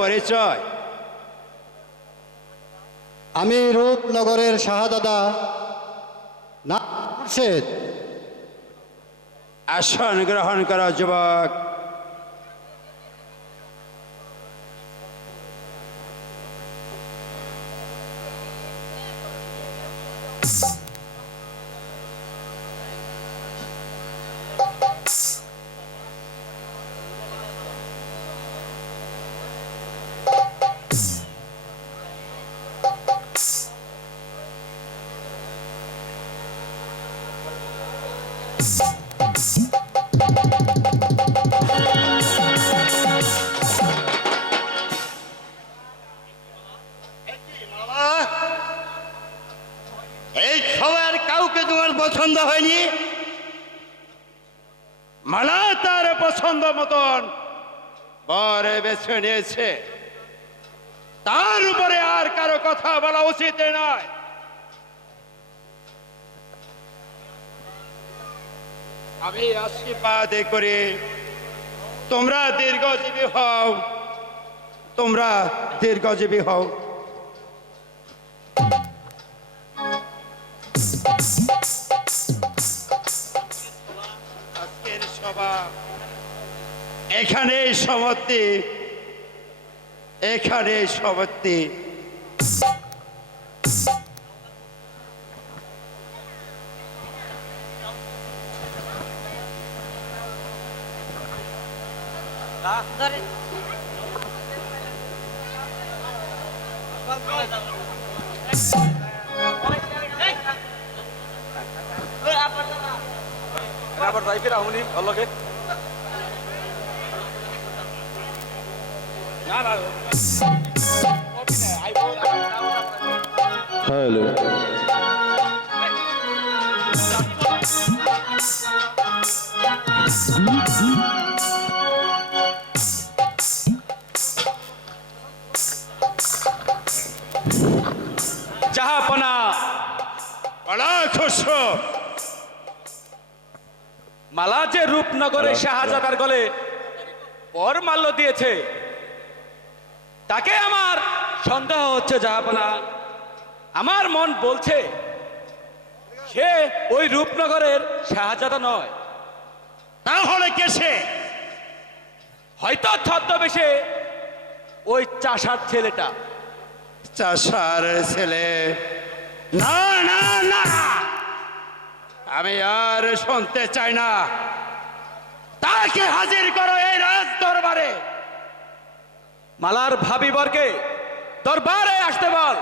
পরিচয়? আমি রূপনগরের শাহজাদা না মুর্শেদ। আসন গ্রহণ করা যুবক। এই সবার কাউকে তোমার পছন্দ হয়নি? মালা তার পছন্দ মতন বর বেছে নিয়েছে, তার উপরে আর কারো কথা বলা উচিত নয়। আমি আশীর্বাদ করি তোমরা দীর্ঘজীবী হও, তোমরা দীর্ঘজীবী হও। আজকের সভা এখানে সমাপ্তি, এখানে সমাপ্তি। আবার যাই ফির আহুনি অলগে হ্যালো, জাহাপনা বলা খুশো মালা যে রূপনগরে শাহজাদার গলে বর মাল্য দিয়েছে, তাকে আমার সন্দেহ হচ্ছে জাহাপনা। আমার মন বলছে সে ওই রূপনগরের শাহজাদা নয়। তাহলে কে সে? হয়তো ছদ্মবেশে ওই চাষার ছেলেটা। চাষার ছেলে? না না না, আমি আর শুনতে চাই না। তাকে হাজির করো এই রাজ দরবারে। মালার ভাবি বরকে দরবারে আসতে বল।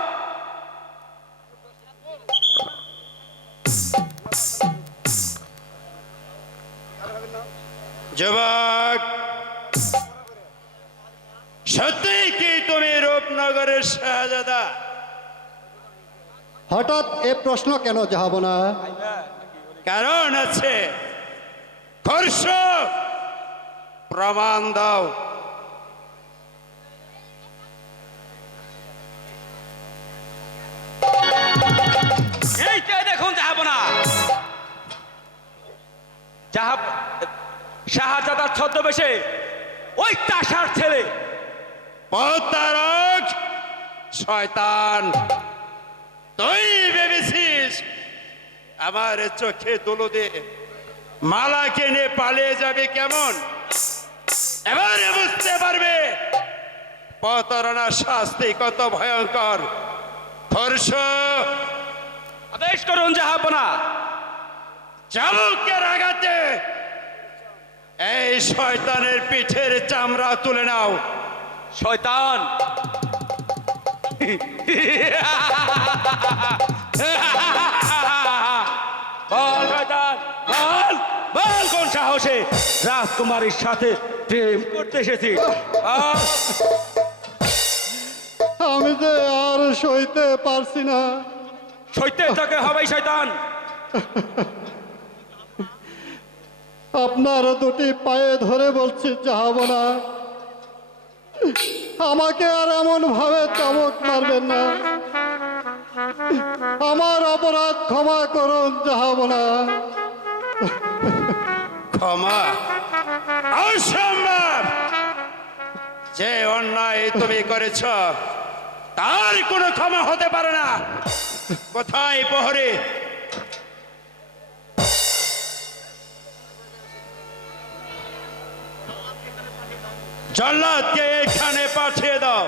যুবক, সত্যি কি তুমি রূপনগরের শাহজাদা? হঠাৎ এ প্রশ্ন কেন জাহাবনা? কারণ আছে, খর্ষ প্রমাণ দাও। এইটা দেখুন জাহাপনা, শাহজাদার ছদ্মবেশে ওই চাষার ছেলে। প্রতারক, শয়তান, তুই ভেবেছিস আমার চোখে দুলো দিয়ে মালা কিনে পালিয়ে যাবে কেমন? এবারে বুঝতে পারবে প্রতারণার শাস্তি কত ভয়ঙ্কর। খর্ষ, আদেশ করুন জাহাপনা। চাবুকের আঘাতে এই শয়তানের পিঠের চামড়া তুলে নাও। শয়তান, বল শয়তান, বল বল কোন সাহসে রাজকুমারীর সাথে প্রেম করতে এসেছি? আমি যে আর সইতে পারছি না। সইতে তোকে হবেই শয়তান। আপনার দুটি পায়ে ধরে বলছি জাহাবনা, আমাকে আর এমন ভাবে চমক মারবেন না। আমার অপরাধ ক্ষমা করুন জাহাবনা। ক্ষমা? অসম্ভব! যে অন্যায় তুমি করেছ তার কোনো ক্ষমা হতে পারে না। কোথায় প্রহরী? জল্লাদকে এখানে পাঠিয়ে দাও।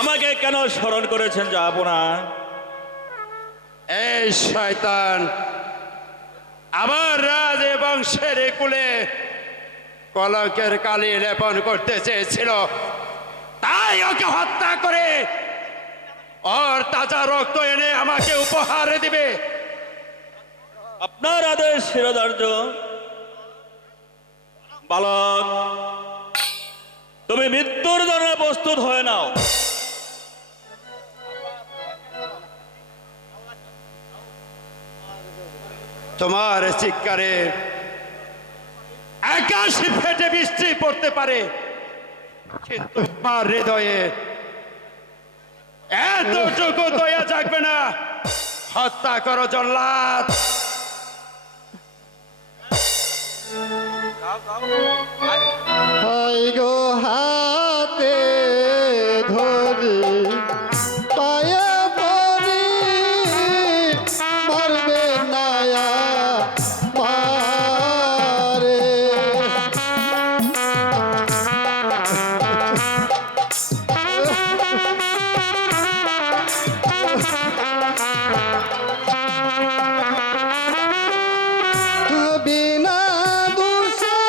আমাকে কেন স্মরণ করেছেন জাহাপনা? এই শয়তান আমার রাজ বংশের কুলে কলঙ্কের কালি লেপন করতে চেয়েছিল, তাই ওকে হত্যা করে ওর তাজা রক্ত এনে আমাকে উপহার দিবে। আপনার আদেশ শিরোধার্য। বালক, তুমি মৃত্যুর জন্য প্রস্তুত হয়ে নাও। তোমার চিৎকারে আকাশ ফেটে বৃষ্টি পড়তে পারে, কিন্তু আমার হৃদয়ে এতটুকু দয়া জাগবে না। হত্যা করো জল্লাদ। হাই গো হাতে ধরি পায়ে পড়ি মারবে নায়া মারে। বিনা দোষে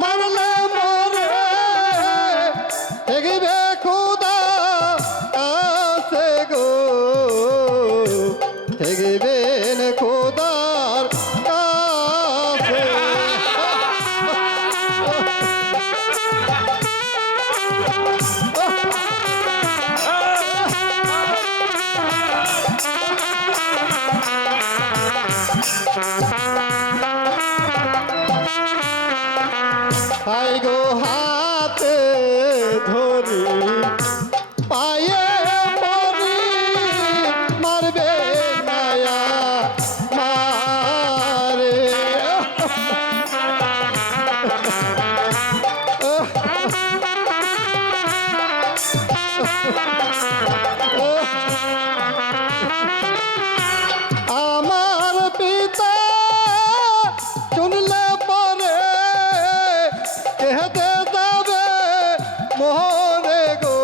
মারলে মরে দেখবে খোদা আছে গো, দেখবেন খোদার কাছে। হাই গো হাতে ধরি পায়ে পড়ি মারবে নায়া মারে। আমার পিতা শুনলে পরে কেহতে যাবে মোহরে গো,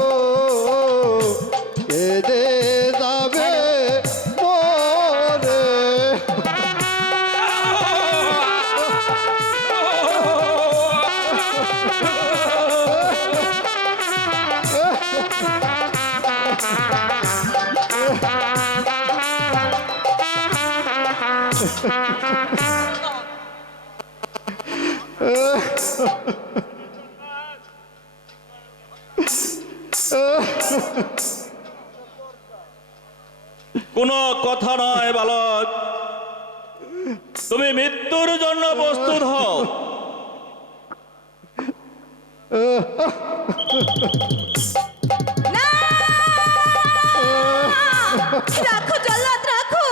কেদে যাবে মোরে। কোনো কথা নয় বালক, তুমি মৃত্যুর জন্য প্রস্তুত হও। না! রাখো জল্লাদ, রাখো,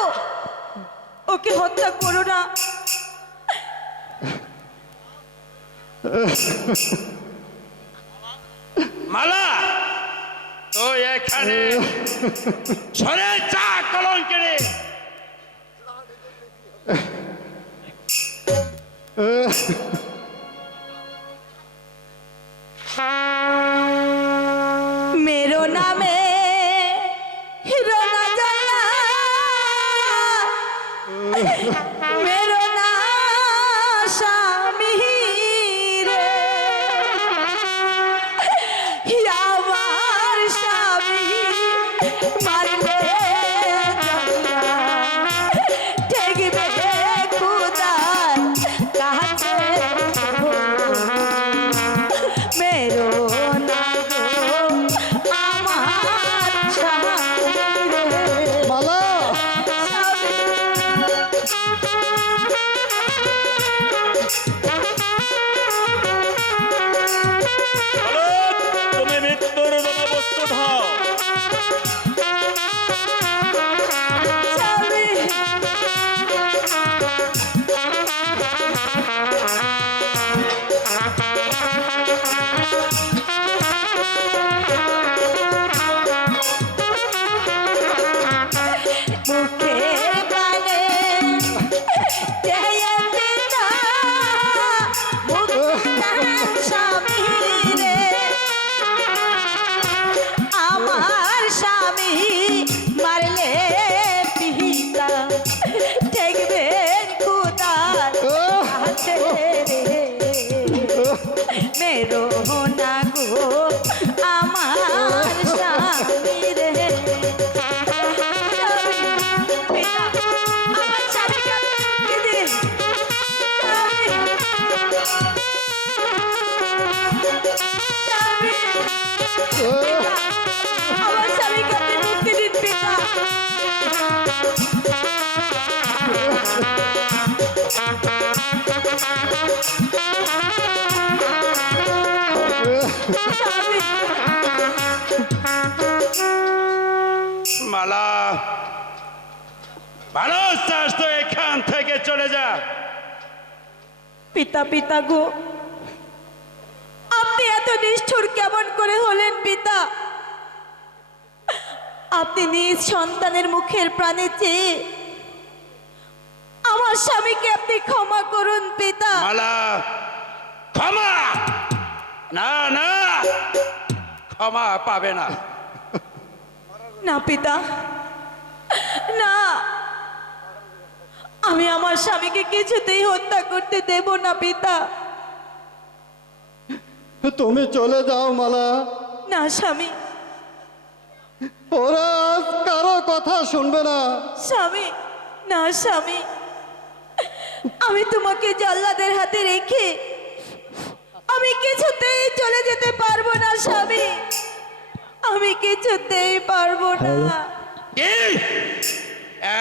ওকে হত্যা করো না। মালা, তুই এখানে সরে যা কলঙ্কিনী। मेरो नामे हिरोना जला, मेरो ना स्वामी रे, আমার স্বামী মারলে জলা ঠেকবে খুদার কাছে। मेरो ना गो আমার স্বামী রে। মালা স্বামী চেয়ে পিতা মুক্তি দেন স্বামী রে আমার স্বামী মারলে পিতা দেখবেন খুদার হাতে রে মেরো না গো আমার স্বামী রে আমার স্বামীকে দিদি আমার স্বামীকে আপনি মুক্তি দিন পিতা স্বামী মালা ভালো চাস তো এখান থেকে চলে যা। পিতা পিতা গো আপনি এত নিষ্ঠুর কেমন করে হলেন পিতা আপনি নিজ সন্তানের মুখের প্রাণে চেয়ে আমার স্বামীকে আপনি ক্ষমা করুন পিতা মালা ক্ষমা না না ক্ষমা পাবে না। না পিতা না আমি আমার স্বামীকে কিছুতেই হত্যা করতে দেব না পিতা তুমি চলে যাও মালা, না স্বামী ওরা আজ কারো কথা শুনবে না। স্বামী না স্বামী আমি তোমাকে জল্লাদের হাতে রেখে আমি কিছুতেই চলে যেতে পারবো না স্বামী আমি কিছুতেই পারবো না কি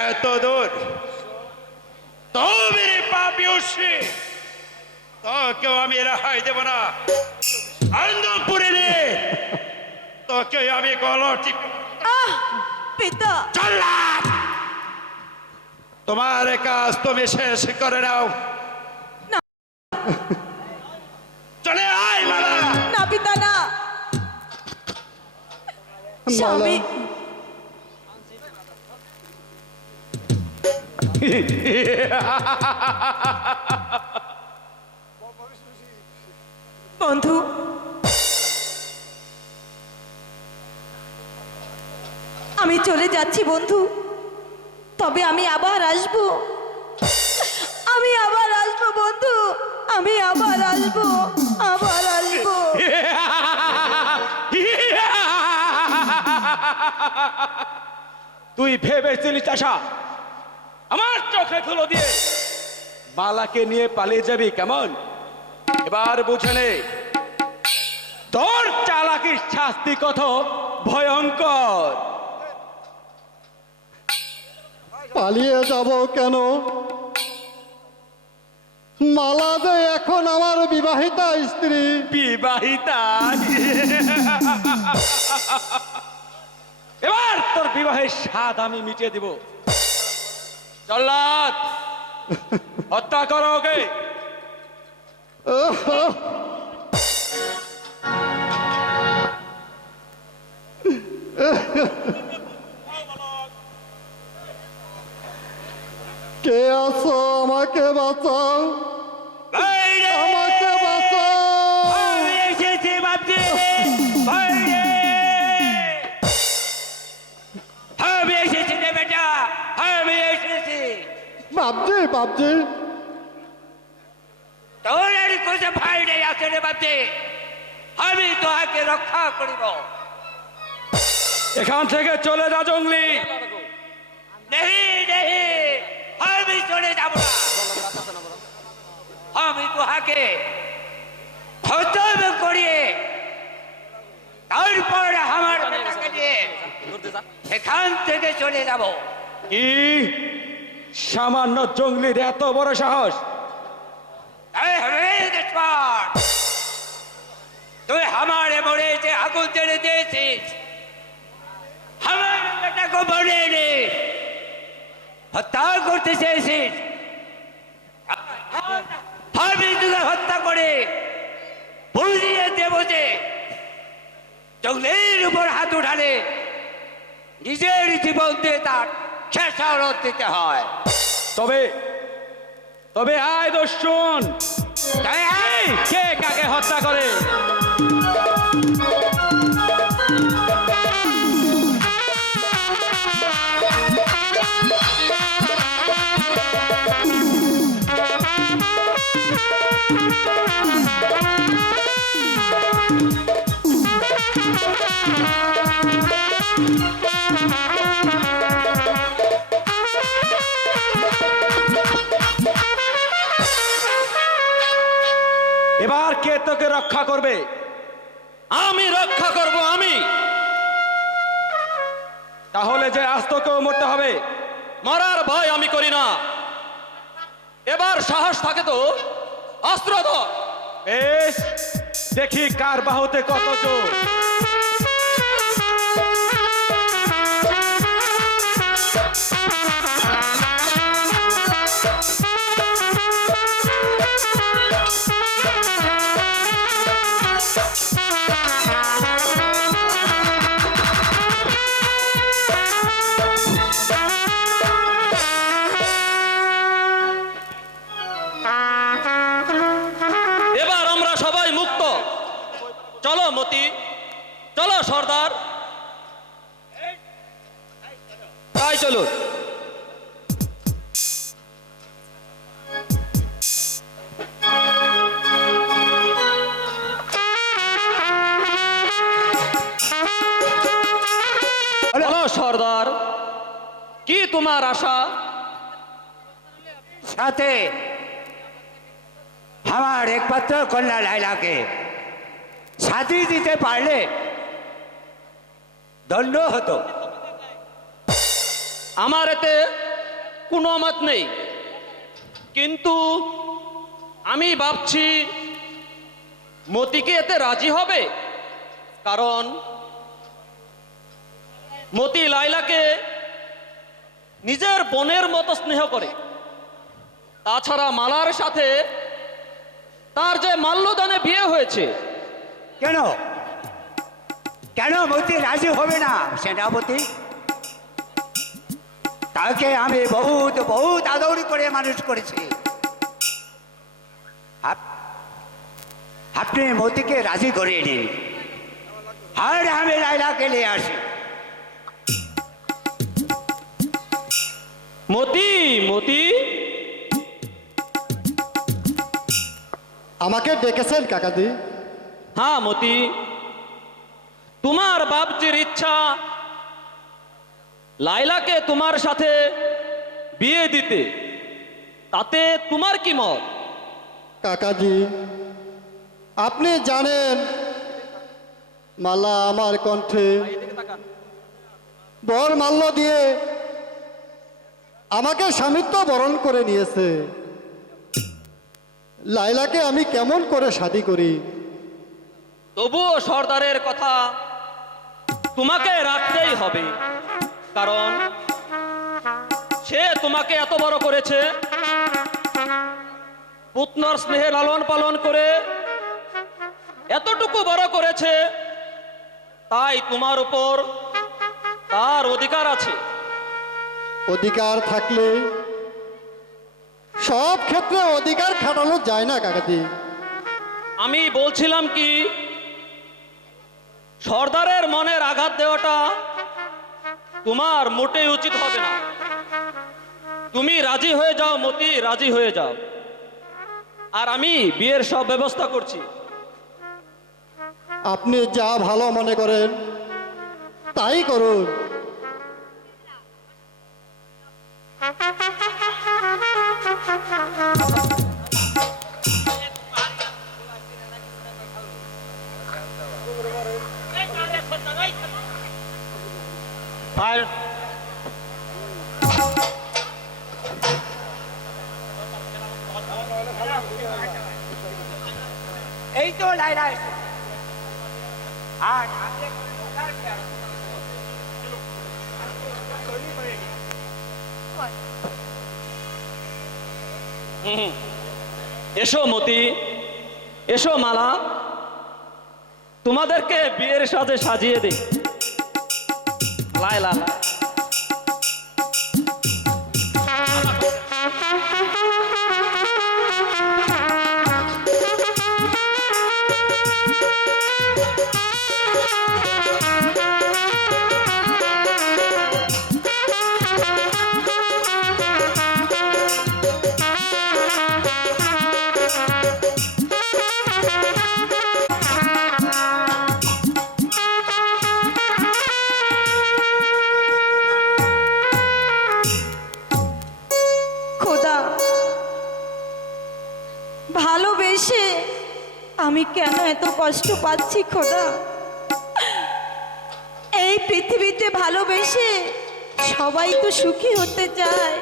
এত দূর তো মেরে পাপি উঠছে তোকেও আমি রেহাই দেব না। আনন্দপুরে নে তোকে আমি গলটি আহ পিতা চল্লাদ তোমার কাজ তুমি শেষ করে নাও। না। চলে আয় মালা। না পিতা না স্বামী বন্ধু আমি চলে যাচ্ছি বন্ধু তবে আমি আবার আসবো আমি আবার আসবো বন্ধু আমি আবার আসবো আবার আসবো তুই ভেবেছিলিস আশা আমার চোখে ধুলো দিয়ে মালাকে নিয়ে পালিয়ে যাবি কেমন? এবার বুঝে নে তোর চালাকির শাস্তি কত ভয়ঙ্কর। পালিয়ে যাব কেন? মালা যে এখন আমার বিবাহিতা স্ত্রী। বিবাহিতা এবার তোর বিবাহের স্বাদ আমি মিটিয়ে দিব। জল্লাদ হত্যা করো ওকে। কে আছো? আমাকে বাঁচাও, আমাকে বাঁচাও। আমি এসেছি বাপজি, বাইরে। আমি এসেছি রে বেটা, আমি এসেছি। বাপজি, বাপজি, তোর আর কোথায় ভাই নেই আছে রে বাপজি, আমি তোহাকে রক্ষা করিব। এখান থেকে চলে যা জঙ্গলি। নেহি নেহি, আমি চলে যাব না। আমি তোহাকে খতম করিয়ে তারপর আমার বেটাকে নিয়ে এখান থেকে চলে যাব। কি সামান্য জঙ্গলির এত বড় সাহস? তুই আমারে মরে যে আগুন জ্বেলে দিয়েছিস, আমার বেটাকে মরে নে হত্যা করতে চেয়েছিস। আমি তোকে হত্যা করে বুঝিয়ে দেব যে জঙ্গলের উপর হাত উঠালে নিজের জীবন দিয়ে তার খেসারত দিতে হয়। তবে তবে আয় দর্শন, এই, কে কাকে হত্যা করে? এবার কে তোকে রক্ষা করবে? আমি রক্ষা করব, আমি। তাহলে যে আজ তোকেও মরতে হবে। মরার ভয় আমি করি না। এবার সাহস থাকে তো অস্ত্র ধর। বেশ, দেখি কার বাহুতে কত জোর। এবার আমরা সবাই মুক্ত। চলো মতি, চলো সর্দার, তাই চলো। বলো সর্দার, কি তোমার আশা? সাথে আমার একমাত্র কন্যা লাইলাকে সাথী দিতে পারলে দণ্ড হতো। আমার এতে কোনো মত নেই, কিন্তু আমি ভাবছি মতিকে এতে রাজি হবে। কারণ মতি লাইলাকে নিজের বোনের মতো স্নেহ করে। তাছাড়া মালার সাথে তার যে মাল্যদানে বিয়ে হয়েছে। কেন কেন মতি রাজি হবে না সেনাপতি? তাকে আমি বহুত বহুত আদর করে মানুষ করেছি। আপনি মতিকে রাজি করিয়ে নিন, আর আমি লাইলাকে নিয়ে আসি। মতি, মতি, আমাকে ডেকেছেন কাকাজি? হ্যাঁ মতি, তোমার বাপজির ইচ্ছা লাইলাকে তোমার সাথে বিয়ে দিতে, তাতে তোমার কি মত? কাকাজি, আপনি জানেন মালা আমার কণ্ঠে বর মাল্য দিয়ে আমাকে স্বামিত্ব বরণ করে নিয়েছে। লাইলাকে আমি কেমন করে শাদী করি? তবুও সর্দারের কথা তোমাকে রাখতেই হবে, কারণ সে তোমাকে এত বড় করেছে, পুত্নর স্নেহে লালন পালন করে এতটুকু বড় করেছে, তাই তোমার উপর তার অধিকার আছে। অধিকার থাকলে সব ক্ষেত্রে অধিকার খাটানো যায় না কাকাজি। আমি বলছিলাম কি, সর্দারের মনের আঘাত দেওয়াটা তোমার মোটেই উচিত হবে না। তুমি রাজি হয়ে যাও মতি, রাজি হয়ে যাও, আর আমি বিয়ের সব ব্যবস্থা করছি। আপনি যা ভালো মনে করেন তাই করুন। এই তো লাইলা আর এসো মতি, এসো মালা, তোমাদেরকে বিয়ের সাজে সাজিয়ে দিই। লাইলা, ভালোবেসে আমি কেন এত কষ্ট পাচ্ছি খোদা? এই পৃথিবীতে ভালোবেসে সবাই তো সুখী হতে চায়,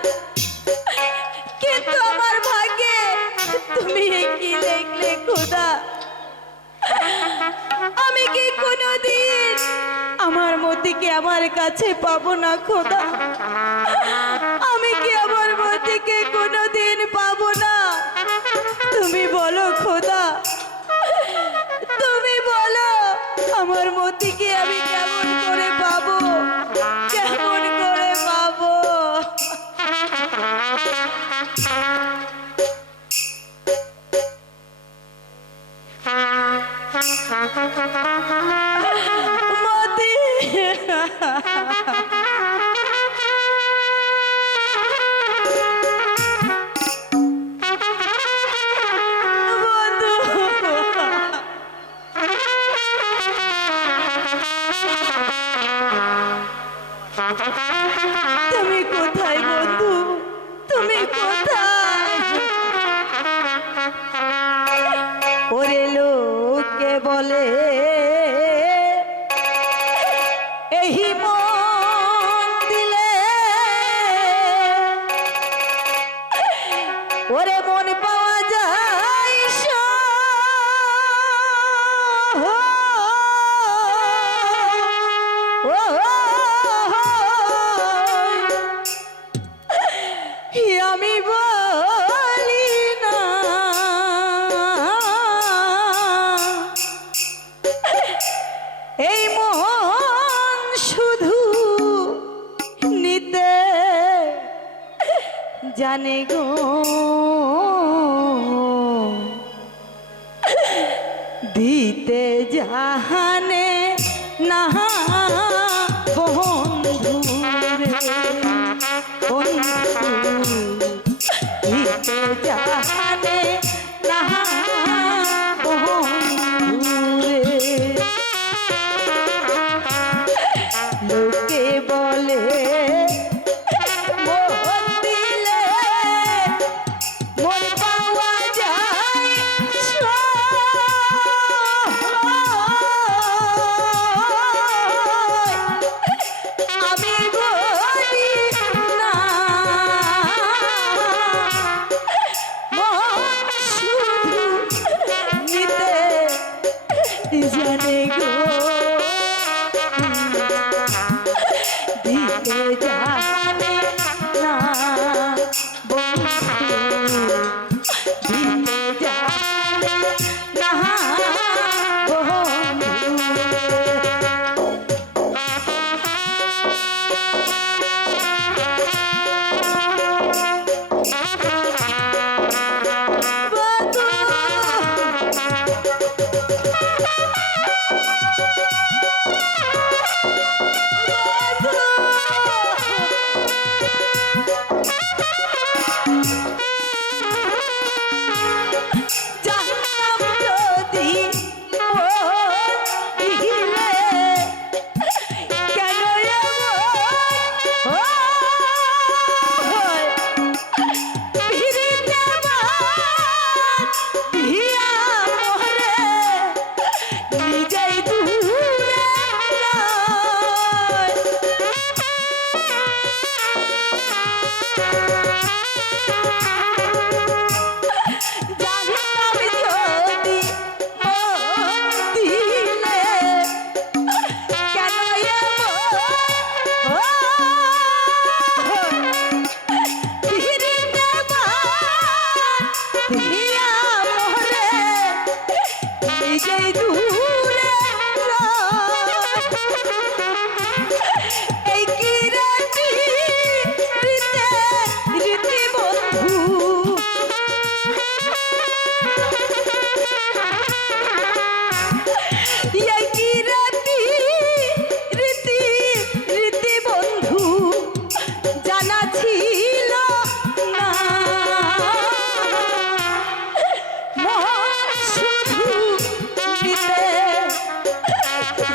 কিন্তু আমার ভাগ্যে তুমি কি লিখলে খোদা? আমি কি কোনোদিন আমার মতিকে আমার কাছে পাবো না খোদা? আমি কি আমার মতিকে কোনোদিন পাবো না? তুমি বলো খোদা, তুমি বলো আমার মতিকে আমি কেমন করে পাবো, কেমন করে পাবো? মতি তুমি কোথায় বন্ধু, তুমি কোথায়? ওরে লোকে বলে এই মন দিলে ওরে মন পাওয়া যায় আমি বলি না, এই মন শুধু নিতে জানে গো, দিতে জানে না বন্ধু রে, বন্ধু দিতে জানে না বন্ধু রে। লোকে বলে মন দিলে মন পাওয়া যায় আমি বলি না, মন শুধু নিতে জানে গো, দিতে জানে না বন্ধু, দিতে জানে না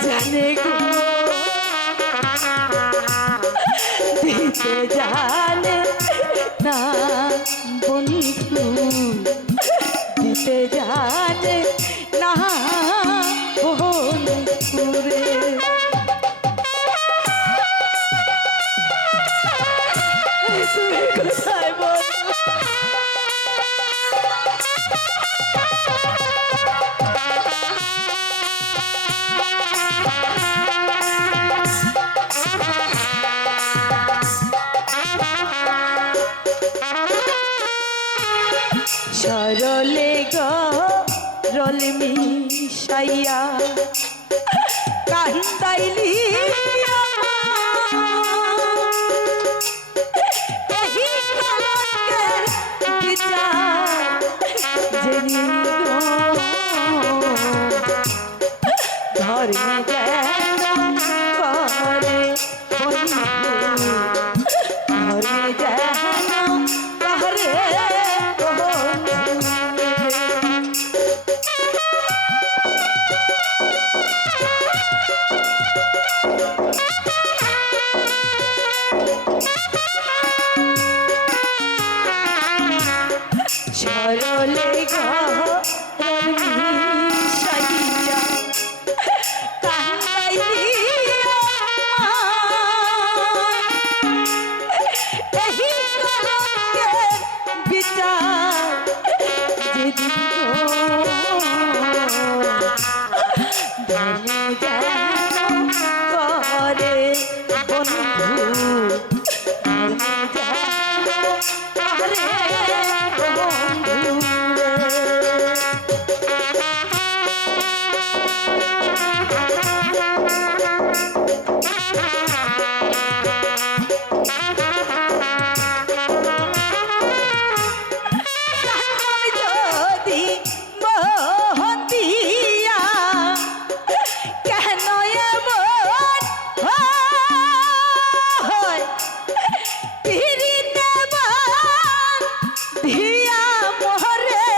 জানে গো, দিতে জানে না বন্ধু, দিতে জানে না বন্ধুরে। তুমি কোথায় বন্ধু? সরলে গরল মিশাইয়া কান্দাইলি এহি কলঙ্কের বিচার জেনি গো ধর্মে যেন করে বন্ধু, ধর্মে যেন করে সরলে গরমিশাইয়া কান্দাইলিয়া এহি কলঙ্কের বিচার যেদিন ধনে যেন করে বন্ধু, ধনে যেন করে বন্ধু যদি মোহন দিয়া কেন এমন হয়? পিরিতে বাঁধিয়া মোহরে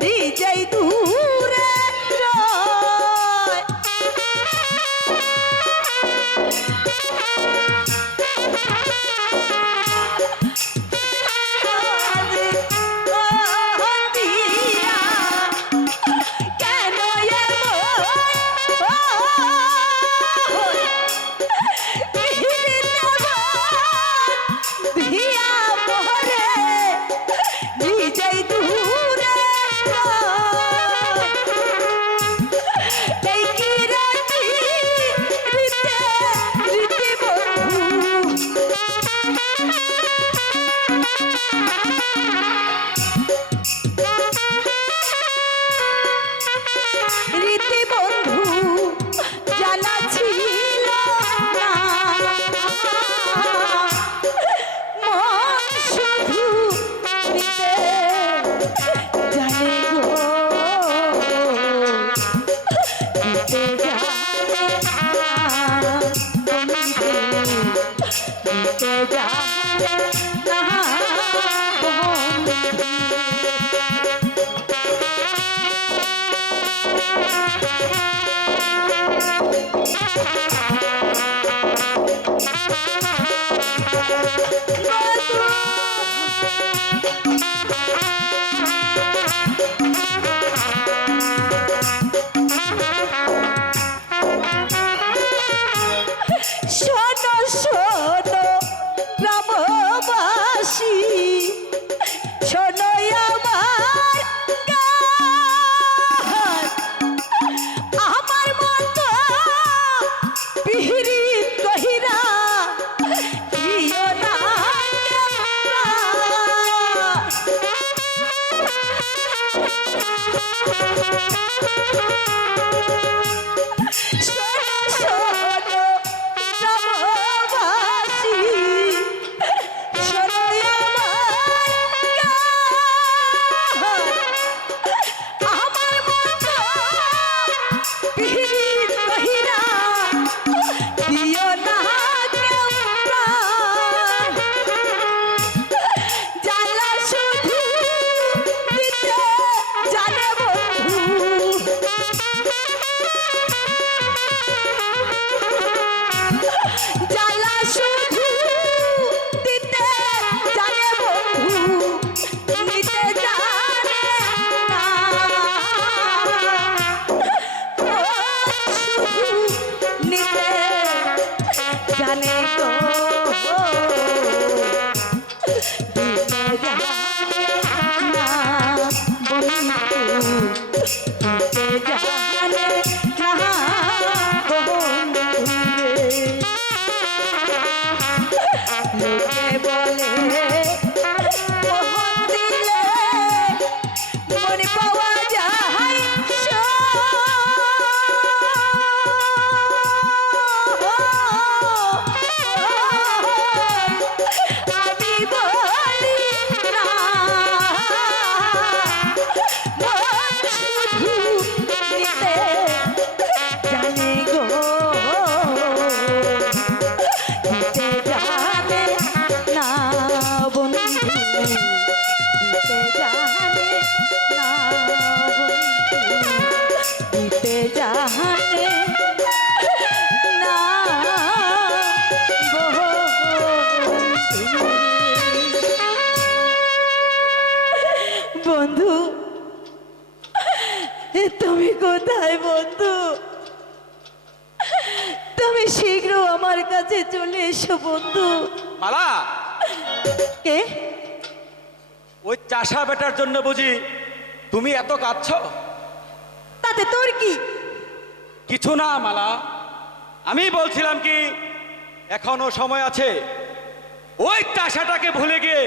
নিজেই দূরে রয়। কেন ভিয়া মোহরে নিজেই দূরে এই কি রাতি রীতে রীতি বন্ধু রীতি বন্ধু জানা ছিল না, মন শুধু নিতে জানে গো, নিতে জানে না বন্ধু, নিতে জানে না বন্ধু। শোনো শোনো গ্রামবাসী, শোনো আমার গান, আমার মতো পিহিরিত কহিরা দিও না শোনো শোনো গ্রামবাসী, শোনো আমার মতো পিহিরিত কহিরা দিও না কেউ প্রাণ। জ্বালা শুধু দিতে জানে বন্ধু, জানে গো দিতে জানে না বন্ধু দিতে জানে না বন্ধু রে। লোকে বলে মোহন দিলে মনে পাওয়া যায় আমি বলি না মন শুধু নিতে জানে গো দিতে জানে না বন্ধু দিতে জানে না বন্ধু দিতে জানে না বন্ধু তুমি কোথায় বন্ধু তুমি শীঘ্র আমার কাছে চলে এসো বন্ধু মালা, কে ওই চাষা বেটার জন্য বুঝি তুমি এত কাঁদছো? তাতে তোর কি কিছু না মালা, আমি বলছিলাম কি এখনো সময় আছে। ওই চাষাটাকে ভুলে গিয়ে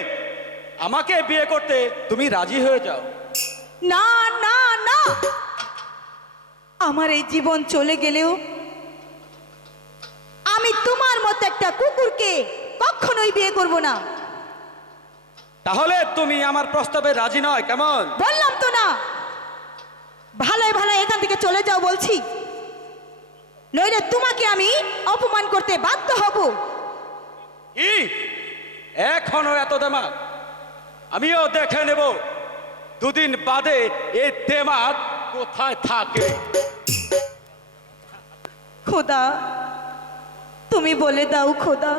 আমাকে বিয়ে করতে তুমি রাজি হয়ে যাও। না না না আমার এই জীবন চলে গেলেও আমি তোমার মতো একটা কুকুরকে কখনোই বিয়ে করব না। তাহলে তুমি আমার প্রস্তাবে রাজি নয় কেমন? বললাম তো না, ভালোই ভালো এখান থেকে চলে যাও বলছি, নইলে তোমাকে আমি অপমান করতে বাধ্য হব। ই এখনো এত দেমাক? আমিও দেখে নেব দুদিন বাদে এই দেমাক কোথায় থাকে। খোদা তুমি বলে দাও খোদা,